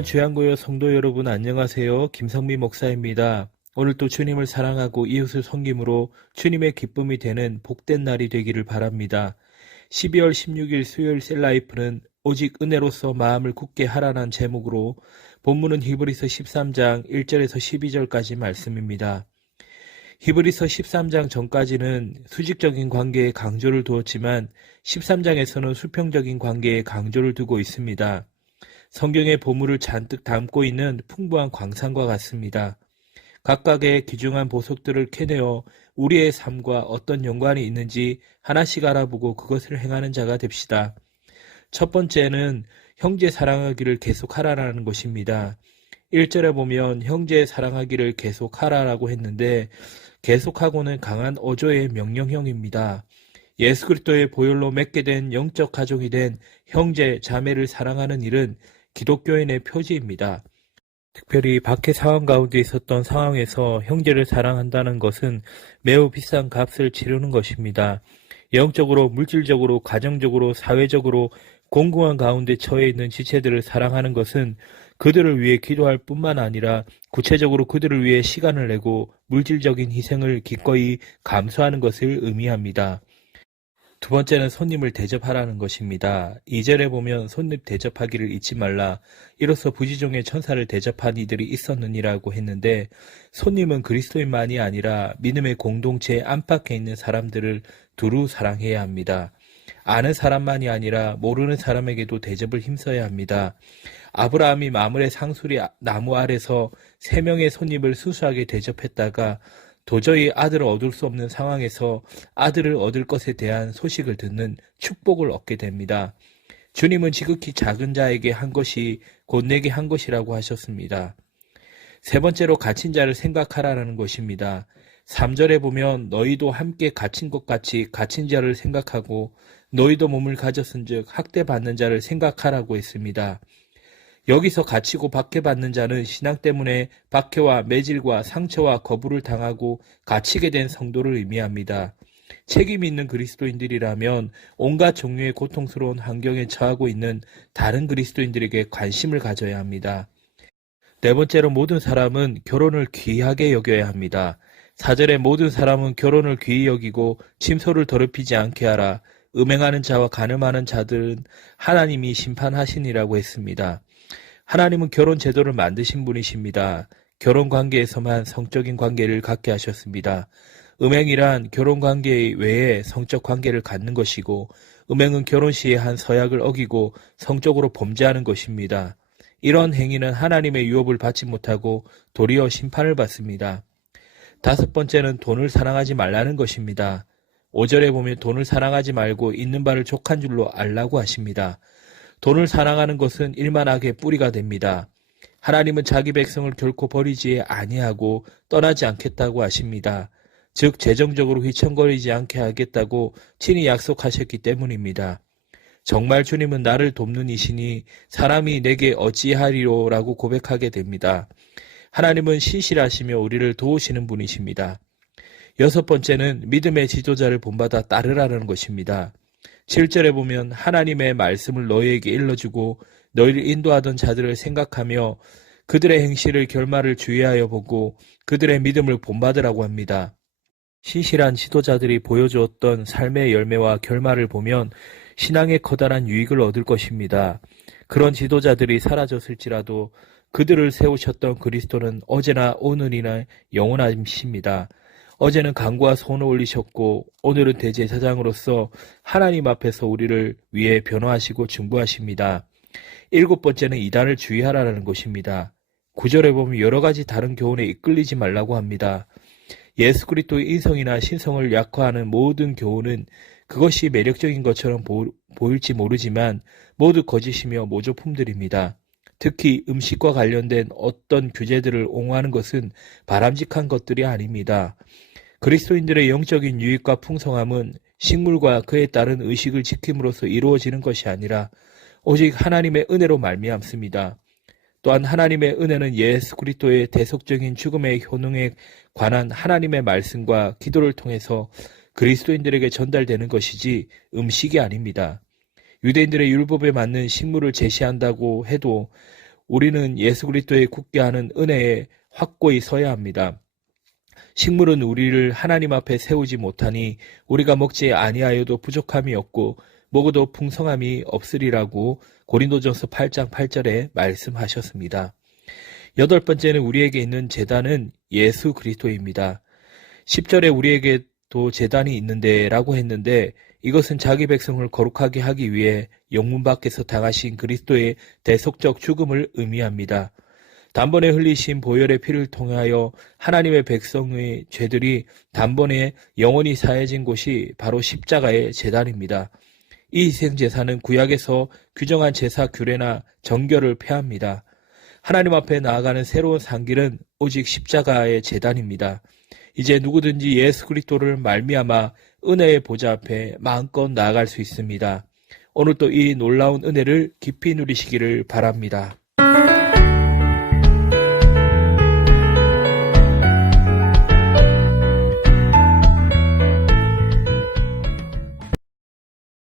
사랑하는 주양고요 성도 여러분 안녕하세요. 김성미 목사입니다. 오늘 또 주님을 사랑하고 이웃을 섬김으로 주님의 기쁨이 되는 복된 날이 되기를 바랍니다. 12월 16일 수요일 셀라이프는 오직 은혜로서 마음을 굳게 하라는 제목으로 본문은 히브리서 13장 1절에서 12절까지 말씀입니다. 히브리서 13장 전까지는 수직적인 관계에 강조를 두었지만 13장에서는 수평적인 관계에 강조를 두고 있습니다. 성경의 보물을 잔뜩 담고 있는 풍부한 광산과 같습니다. 각각의 귀중한 보석들을 캐내어 우리의 삶과 어떤 연관이 있는지 하나씩 알아보고 그것을 행하는 자가 됩시다. 첫 번째는 형제 사랑하기를 계속하라라는 것입니다. 1절에 보면 형제 사랑하기를 계속하라라고 했는데 계속하고는 강한 어조의 명령형입니다. 예수 그리스도의 보혈로 맺게 된 영적 가족이 된 형제, 자매를 사랑하는 일은 기독교인의 표지입니다. 특별히 박해 상황 가운데 있었던 상황에서 형제를 사랑한다는 것은 매우 비싼 값을 치르는 것입니다. 영적으로, 물질적으로, 가정적으로, 사회적으로 공공한 가운데 처해 있는 지체들을 사랑하는 것은 그들을 위해 기도할 뿐만 아니라 구체적으로 그들을 위해 시간을 내고 물질적인 희생을 기꺼이 감수하는 것을 의미합니다. 두 번째는 손님을 대접하라는 것입니다. 2절에 보면 손님 대접하기를 잊지 말라. 이로써 부지종의 천사를 대접한 이들이 있었느니라고 했는데 손님은 그리스도인만이 아니라 믿음의 공동체의 안팎에 있는 사람들을 두루 사랑해야 합니다. 아는 사람만이 아니라 모르는 사람에게도 대접을 힘써야 합니다. 아브라함이 마므레 상수리 나무 아래서 3명의 손님을 수수하게 대접했다가 도저히 아들을 얻을 수 없는 상황에서 아들을 얻을 것에 대한 소식을 듣는 축복을 얻게 됩니다. 주님은 지극히 작은 자에게 한 것이 곧 내게 한 것이라고 하셨습니다. 세 번째로 갇힌 자를 생각하라는 것입니다. 3절에 보면 너희도 함께 갇힌 것 같이 갇힌 자를 생각하고 너희도 몸을 가졌은즉 학대받는 자를 생각하라고 했습니다. 여기서 갇히고 박해받는 자는 신앙 때문에 박해와 매질과 상처와 거부를 당하고 갇히게 된 성도를 의미합니다. 책임 있는 그리스도인들이라면 온갖 종류의 고통스러운 환경에 처하고 있는 다른 그리스도인들에게 관심을 가져야 합니다. 네 번째로 모든 사람은 결혼을 귀하게 여겨야 합니다. 4절에 모든 사람은 결혼을 귀히 여기고 침소를 더럽히지 않게 하라. 음행하는 자와 간음하는 자들은 하나님이 심판하시니라고 했습니다. 하나님은 결혼 제도를 만드신 분이십니다. 결혼 관계에서만 성적인 관계를 갖게 하셨습니다. 음행이란 결혼 관계 외에 성적 관계를 갖는 것이고 음행은 결혼 시에 한 서약을 어기고 성적으로 범죄하는 것입니다. 이런 행위는 하나님의 유업을 받지 못하고 도리어 심판을 받습니다. 다섯 번째는 돈을 사랑하지 말라는 것입니다. 5절에 보면 돈을 사랑하지 말고 있는 바를 족한 줄로 알라고 하십니다. 돈을 사랑하는 것은 일만하게 뿌리가 됩니다. 하나님은 자기 백성을 결코 버리지 아니하고 떠나지 않겠다고 하십니다. 즉 재정적으로 휘청거리지 않게 하겠다고 친히 약속하셨기 때문입니다. 정말 주님은 나를 돕는 이시니 사람이 내게 어찌하리로라고 고백하게 됩니다. 하나님은 신실하시며 우리를 도우시는 분이십니다. 여섯 번째는 믿음의 지도자를 본받아 따르라는 것입니다. 7절에 보면 하나님의 말씀을 너희에게 일러주고 너희를 인도하던 자들을 생각하며 그들의 행실을 결말을 주의하여 보고 그들의 믿음을 본받으라고 합니다. 신실한 지도자들이 보여주었던 삶의 열매와 결말을 보면 신앙의 커다란 유익을 얻을 것입니다. 그런 지도자들이 사라졌을지라도 그들을 세우셨던 그리스도는 어제나 오늘이나 영원하십니다. 어제는 간구와 소원을 올리셨고 오늘은 대제사장으로서 하나님 앞에서 우리를 위해 변호하시고 중보하십니다. 일곱 번째는 이단을 주의하라는 것입니다. 9절에 보면 여러 가지 다른 교훈에 이끌리지 말라고 합니다. 예수 그리스도의 인성이나 신성을 약화하는 모든 교훈은 그것이 매력적인 것처럼 보일지 모르지만 모두 거짓이며 모조품들입니다. 특히 음식과 관련된 어떤 규제들을 옹호하는 것은 바람직한 것들이 아닙니다. 그리스도인들의 영적인 유익과 풍성함은 식물과 그에 따른 의식을 지킴으로써 이루어지는 것이 아니라 오직 하나님의 은혜로 말미암습니다. 또한 하나님의 은혜는 예수 그리스도의 대속적인 죽음의 효능에 관한 하나님의 말씀과 기도를 통해서 그리스도인들에게 전달되는 것이지 음식이 아닙니다. 유대인들의 율법에 맞는 식물을 제시한다고 해도 우리는 예수 그리스도에 굳게 하는 은혜에 확고히 서야 합니다. 식물은 우리를 하나님 앞에 세우지 못하니 우리가 먹지 아니하여도 부족함이 없고 먹어도 풍성함이 없으리라고 고린도전서 8장 8절에 말씀하셨습니다. 여덟 번째는 우리에게 있는 제단은 예수 그리스도입니다. 10절에 우리에게도 제단이 있는데 라고 했는데 이것은 자기 백성을 거룩하게 하기 위해 영문 밖에서 당하신 그리스도의 대속적 죽음을 의미합니다. 단번에 흘리신 보혈의 피를 통하여 하나님의 백성의 죄들이 단번에 영원히 사해진 곳이 바로 십자가의 제단입니다. 이 희생제사는 구약에서 규정한 제사 규례나 정결을 폐합니다. 하나님 앞에 나아가는 새로운 산길은 오직 십자가의 제단입니다. 이제 누구든지 예수 그리스도를 말미암아 은혜의 보좌 앞에 마음껏 나아갈 수 있습니다. 오늘도 이 놀라운 은혜를 깊이 누리시기를 바랍니다.